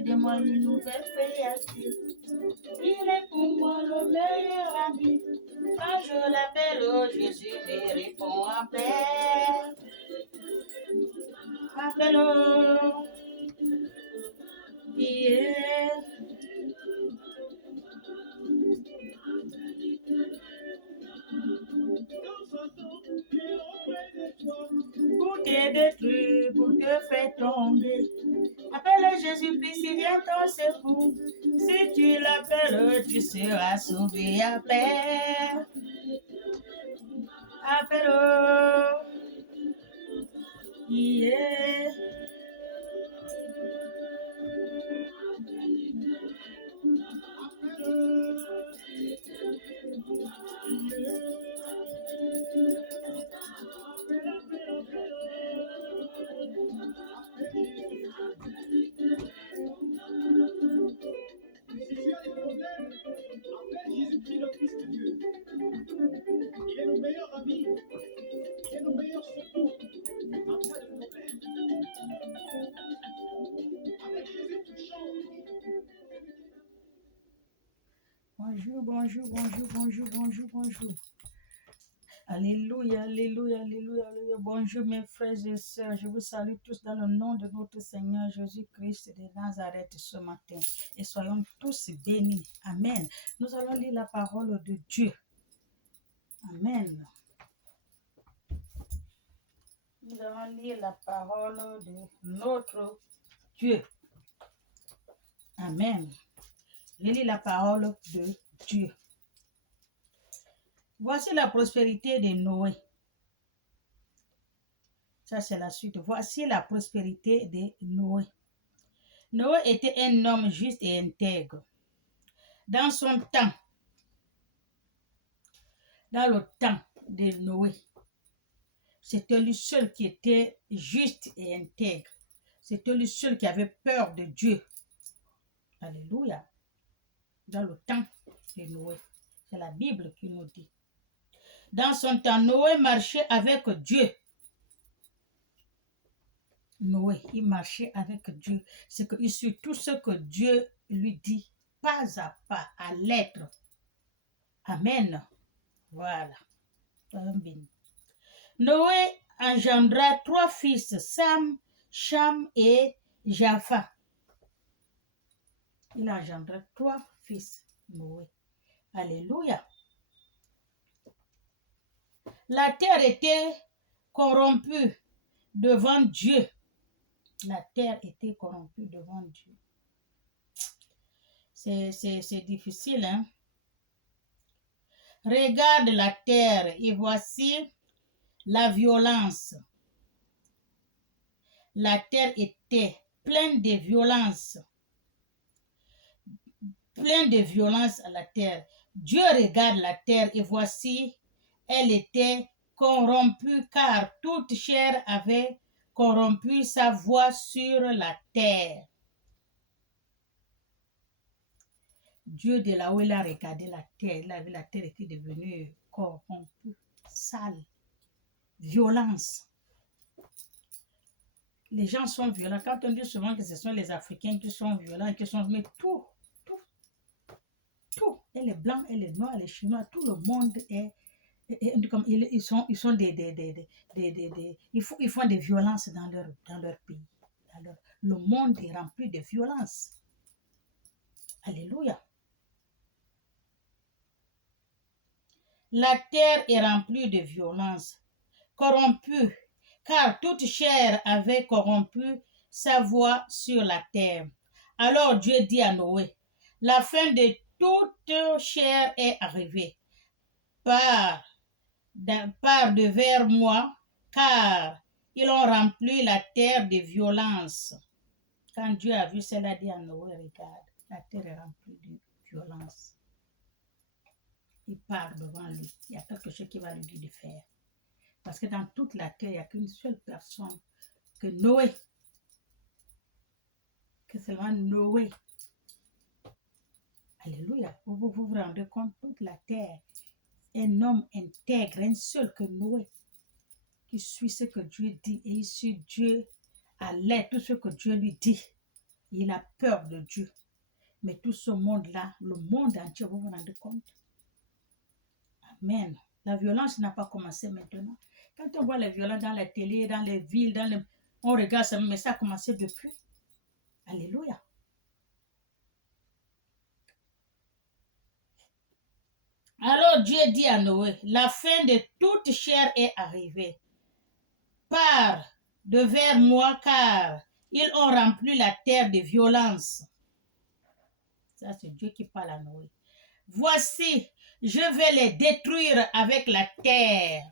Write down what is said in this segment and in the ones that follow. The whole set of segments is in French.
concédez-moi une nouvelle créature. Il est pour moi le meilleur ami. Quand je l'appelle, oh Jésus me répond appelle. Appelle, oh, yeah. Pour te détruire, pour te faire tomber. Appelle Jésus-Christ, il vient ton secours. Si tu l'appelles, tu seras sauvé. Appelle, appelle, yeah. Bonjour, bonjour, bonjour, bonjour, bonjour, bonjour. Alléluia, alléluia, alléluia, alléluia. Bonjour mes frères et sœurs, je vous salue tous dans le nom de notre Seigneur Jésus-Christ de Nazareth ce matin. Et soyons tous bénis. Amen. Nous allons lire la parole de Dieu. Amen. Nous allons lire la parole de notre Dieu. Amen. Je lis la parole de Dieu. Voici la prospérité de Noé. Ça, c'est la suite. Voici la prospérité de Noé. Noé était un homme juste et intègre. Dans son temps, dans le temps de Noé, c'était lui seul qui était juste et intègre. C'était lui seul qui avait peur de Dieu. Alléluia. Dans le temps de Noé. C'est la Bible qui nous dit. Dans son temps, Noé marchait avec Dieu. Noé, il marchait avec Dieu. C'est qu'il suit tout ce que Dieu lui dit, pas à pas, à l'être. Amen. Voilà. Noé engendra 3 fils, Sam, Cham et Japha. Il engendra 3 fils, Noé. Alléluia. La terre était corrompue devant Dieu. La terre était corrompue devant Dieu. C'est difficile, hein? Regarde la terre et voici la violence. La terre était pleine de violence. Pleine de violence à la terre. Dieu regarde la terre et voici, elle était corrompue car toute chair avait corrompu sa voix sur la terre. Dieu de là où il a regardé la terre, il a vu la terre était devenue corrompue, sale, violence. Les gens sont violents. Quand on dit souvent que ce sont les Africains qui sont violents, mais tout. Et les Blancs, et les Noirs, les Chinois, tout le monde comme ils sont ils font des violences dans leur pays. Le monde est rempli de violence. Alléluia. La terre est remplie de violence, corrompue, car toute chair avait corrompu sa voix sur la terre. Alors Dieu dit à Noé, la fin de toute chair est arrivée. Pars de vers moi, car ils ont rempli la terre de violence. Quand Dieu a vu cela, dit à Noé, regarde, la terre est remplie de violence. Il part devant lui. Il y a quelque chose qui va lui dire de faire. Parce que dans toute la terre, il n'y a qu'une seule personne, que Noé. Que seulement Noé. Alléluia. Vous vous rendez compte, toute la terre, un homme intègre, un seul que Noé, qui suit ce que Dieu dit et il suit Dieu à l'aide, tout ce que Dieu lui dit. Il a peur de Dieu. Mais tout ce monde-là, le monde entier, vous vous rendez compte? Amen. La violence n'a pas commencé maintenant. Quand on voit la violence dans la télé, dans les villes, on regarde ça, mais ça a commencé depuis. Alléluia. Alors Dieu dit à Noé, la fin de toute chair est arrivée. Pars de vers moi, car ils ont rempli la terre de violence. Ça, c'est Dieu qui parle à Noé. Voici, je vais les détruire avec la terre.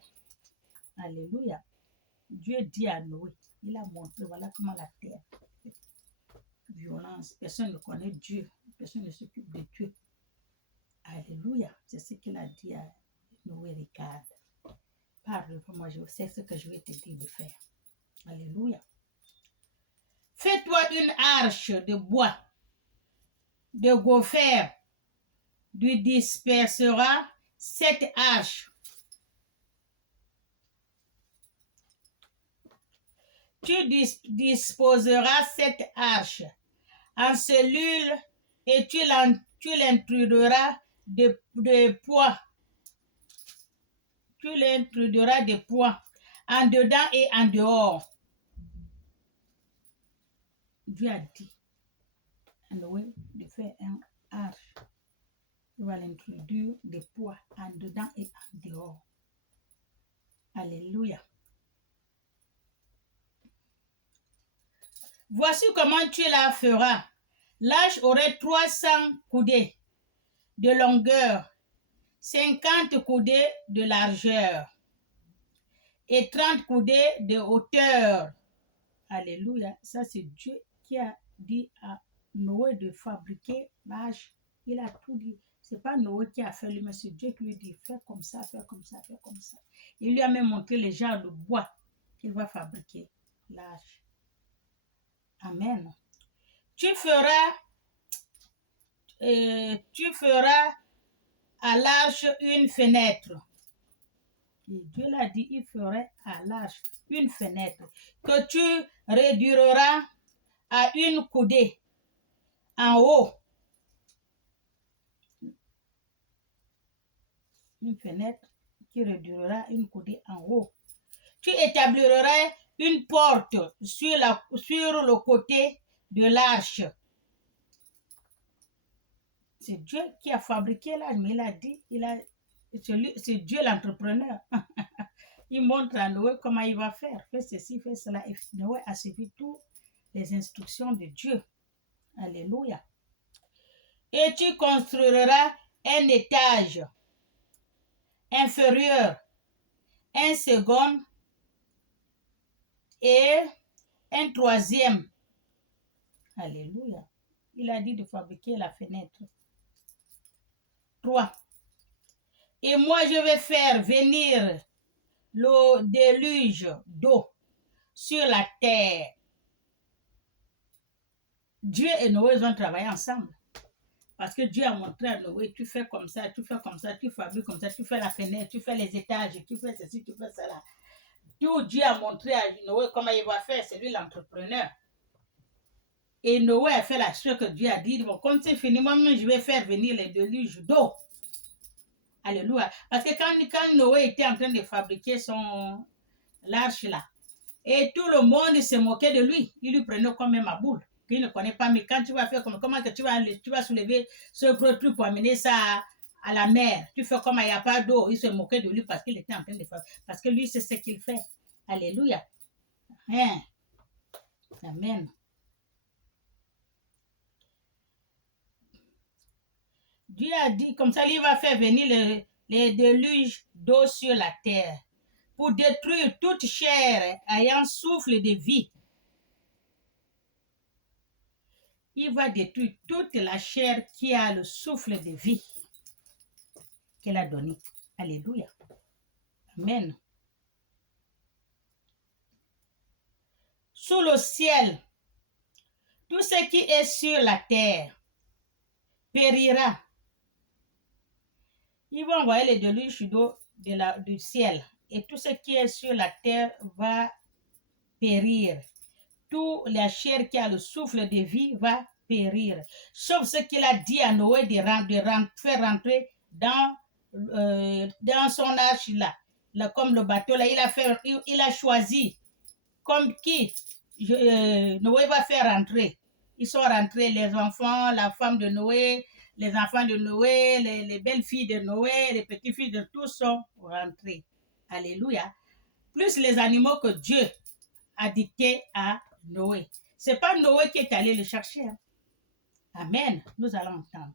Alléluia. Dieu dit à Noé, il a montré, voilà comment la terre. Violence, personne ne connaît Dieu, personne ne s'occupe de Dieu. Alléluia, c'est ce qu'il a dit à Noé, regarde. Parle pour moi, je sais ce que je vais te dire de faire. Alléluia. Fais-toi une arche de bois, de gopher. Tu disperseras cette arche. Tu disposeras cette arche en cellules et tu l'introduiras de poids. Tu l'introduiras de poids en dedans et en dehors. Dieu a dit à Noé de faire un arche. Il va l'introduire de poids en dedans et en dehors. Alléluia. Voici comment tu la feras. L'arche aurait 300 coudées de longueur, 50 coudées de largeur et 30 coudées de hauteur. Alléluia. Ça, c'est Dieu qui a dit à Noé de fabriquer l'arche. Il a tout dit. Ce n'est pas Noé qui a fait lui, mais c'est Dieu qui lui dit fais comme ça, fais comme ça, fais comme ça. Il lui a même montré les genres de bois qu'il va fabriquer l'arche. Amen. Tu feras à l'arche une fenêtre. Et Dieu l'a dit, il ferait à l'arche une fenêtre que tu réduiras à une coudée en haut. Une fenêtre qui réduira une coudée en haut. Tu établiras une porte sur le côté de l'arche. C'est Dieu qui a fabriqué l'arche, mais il a dit, c'est Dieu l'entrepreneur. Il montre à Noé comment il va faire. Fais ceci, fais cela. Et Noé a suivi toutes les instructions de Dieu. Alléluia. Et tu construiras un étage inférieur, un second et un troisième. Alléluia. Il a dit de fabriquer la fenêtre. 3. Et moi, je vais faire venir le déluge d'eau sur la terre. Dieu et Noé ont travaillé ensemble. Parce que Dieu a montré à Noé, tu fais comme ça, tu fais comme ça, tu fabriques comme ça, tu fais la fenêtre, tu fais les étages, tu fais ceci, tu fais cela. Tout Dieu a montré à Noé comment il va faire, c'est lui l'entrepreneur. Et Noé a fait la chose que Dieu a dit, bon, quand c'est fini, moi-même, je vais faire venir les déluges d'eau. Alléluia. Parce que quand Noé était en train de fabriquer l'arche là, et tout le monde se moquait de lui, il lui prenait comme un maboule, qu'il ne connaît pas, mais quand tu vas faire comment que tu vas soulever ce gros truc pour amener ça à la mer, tu fais comme il n'y a pas d'eau, il se moquait de lui parce qu'il était en train de faire, parce que lui c'est ce qu'il fait. Alléluia. Hein? Amen. Dieu a dit, comme ça, il va faire venir les déluges d'eau sur la terre pour détruire toute chair ayant souffle de vie. Il va détruire toute la chair qui a le souffle de vie qu'il a donné. Alléluia. Amen. Sous le ciel, tout ce qui est sur la terre périra. Ils vont envoyer les déluges d'eau du ciel et tout ce qui est sur la terre va périr. toute la chair qui a le souffle de vie va périr. Sauf ce qu'il a dit à Noé de faire rentrer dans son arche là, comme le bateau là, il a choisi comme qui Noé va faire rentrer. Ils sont rentrés, les enfants, la femme de Noé, les enfants de Noé, les belles filles de Noé, les petites filles de tous sont rentrés. Alléluia. Plus les animaux que Dieu a dicté à Noé. C'est pas Noé qui est allé le chercher. Hein. Amen. Nous allons entendre.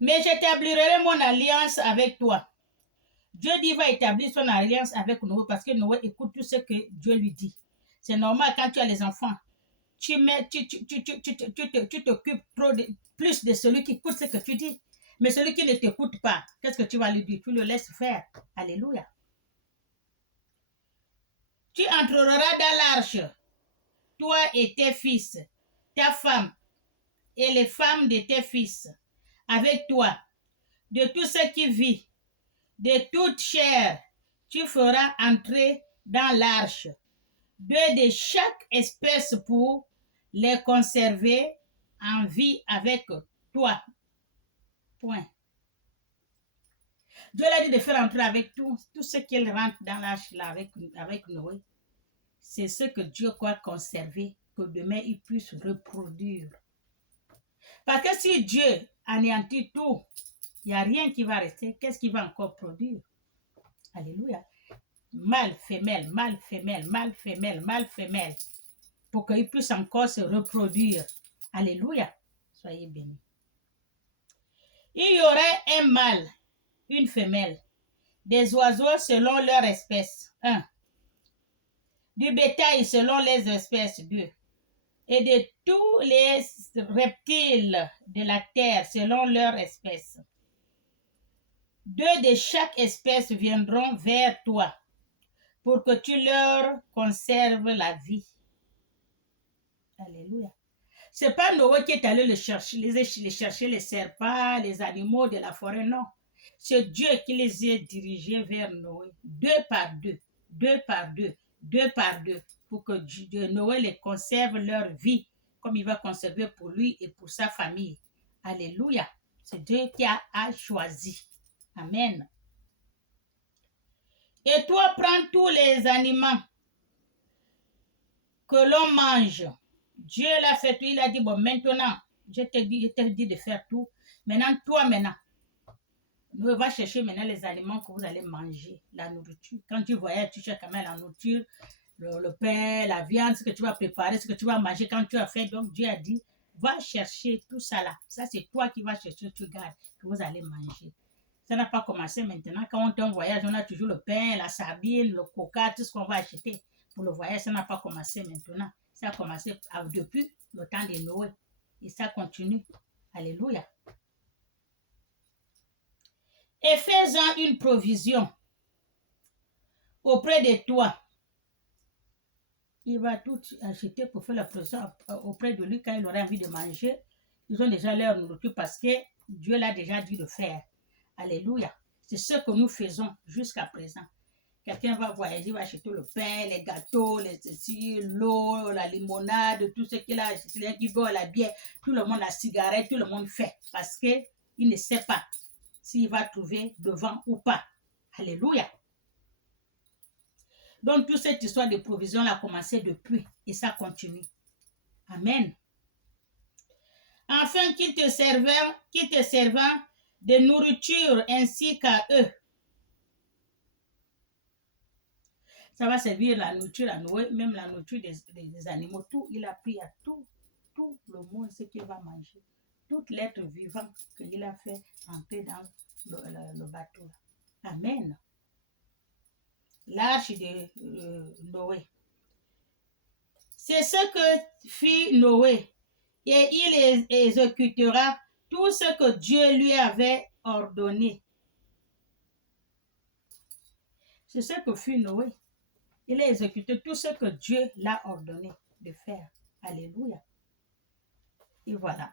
Mais j'établirai mon alliance avec toi. Dieu dit va établir son alliance avec Noé parce que Noé écoute tout ce que Dieu lui dit. C'est normal quand tu as les enfants. Tu t'occupes plus de celui qui écoute ce que tu dis. Mais celui qui ne t'écoute pas, qu'est-ce que tu vas lui dire? Tu le laisses faire. Alléluia. Tu entreras dans l'arche, toi et tes fils, ta femme et les femmes de tes fils, avec toi, de tout ce qui vit, de toute chair, tu feras entrer dans l'arche, deux de chaque espèce pour les conserver en vie avec toi. Point. Dieu l'a dit de faire entrer avec tout ce qu'il rentre dans l'arche là avec Noé. C'est ce que Dieu croit conserver, que demain il puisse reproduire. Parce que si Dieu anéantit tout, il n'y a rien qui va rester. Qu'est-ce qu'il va encore produire? Alléluia. Mâle, femelle, mâle, femelle, mâle, femelle, mâle, femelle. Pour qu'il puisse encore se reproduire. Alléluia. Soyez bénis. Il y aurait un mâle, une femelle, des oiseaux selon leur espèce. 1. Du bétail selon les espèces. 2. Et de tous les reptiles de la terre selon leur espèce. 2 de chaque espèce viendront vers toi pour que tu leur conserves la vie. Alléluia. C'est pas Noé qui est allé les chercher, les serpents, les animaux de la forêt, non. C'est Dieu qui les a dirigés vers Noé, 2 par 2, 2 par 2, 2 par 2, pour que Noé les conserve leur vie, comme il va conserver pour lui et pour sa famille. Alléluia. C'est Dieu qui a choisi. Amen. Et toi, prends tous les animaux que l'on mange. Dieu l'a fait tout. Il a dit, bon, maintenant, je t'ai dit de faire tout. Maintenant, toi, va chercher maintenant les aliments que vous allez manger, la nourriture. Quand tu voyages, tu cherches quand même la nourriture, le pain, la viande, ce que tu vas préparer, ce que tu vas manger quand tu as fait. Donc, Dieu a dit, va chercher tout ça là. Ça, c'est toi qui vas chercher, tu gardes, que vous allez manger. Ça n'a pas commencé maintenant. Quand on est en voyage, on a toujours le pain, la sardine, le coca, tout ce qu'on va acheter. Pour le voyage, ça n'a pas commencé maintenant. Ça a commencé depuis le temps de Noé. Et ça continue. Alléluia. Et fais-en une provision auprès de toi. Il va tout acheter pour faire la provision auprès de lui quand il aura envie de manger. Ils ont déjà leur nourriture parce que Dieu l'a déjà dit de faire. Alléluia. C'est ce que nous faisons jusqu'à présent. Quelqu'un va voyager, va acheter le pain, les gâteaux, l'eau, la limonade, tout ce qu'il a acheté, qui boit la bière, tout le monde, la cigarette, tout le monde fait. Parce qu'il ne sait pas s'il va trouver devant ou pas. Alléluia. Donc, toute cette histoire de provision a commencé depuis et ça continue. Amen. Enfin, qu'il te servant de nourriture ainsi qu'à eux. Ça va servir la nourriture à Noé, même la nourriture des animaux. Tout, il a pris à tout le monde ce qu'il va manger. Tout l'être vivant qu'il a fait entrer dans le bateau. Amen. L'arche de Noé. C'est ce que fit Noé. Et il exécutera tout ce que Dieu lui avait ordonné. C'est ce que fit Noé. Il a exécuté tout ce que Dieu l'a ordonné de faire. Alléluia. Et voilà.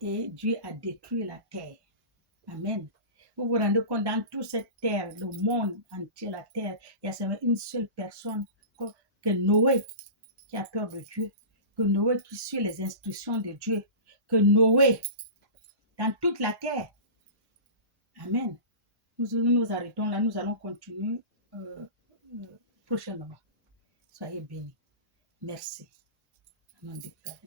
Et Dieu a détruit la terre. Amen. Vous vous rendez compte, dans toute cette terre, le monde entier, la terre, il y a seulement une seule personne que Noé qui a peur de Dieu, que Noé qui suit les instructions de Dieu, que Noé dans toute la terre. Amen. Nous arrêtons là, nous allons continuer prochainement. Soyez bénis. Merci. Au nom du Père.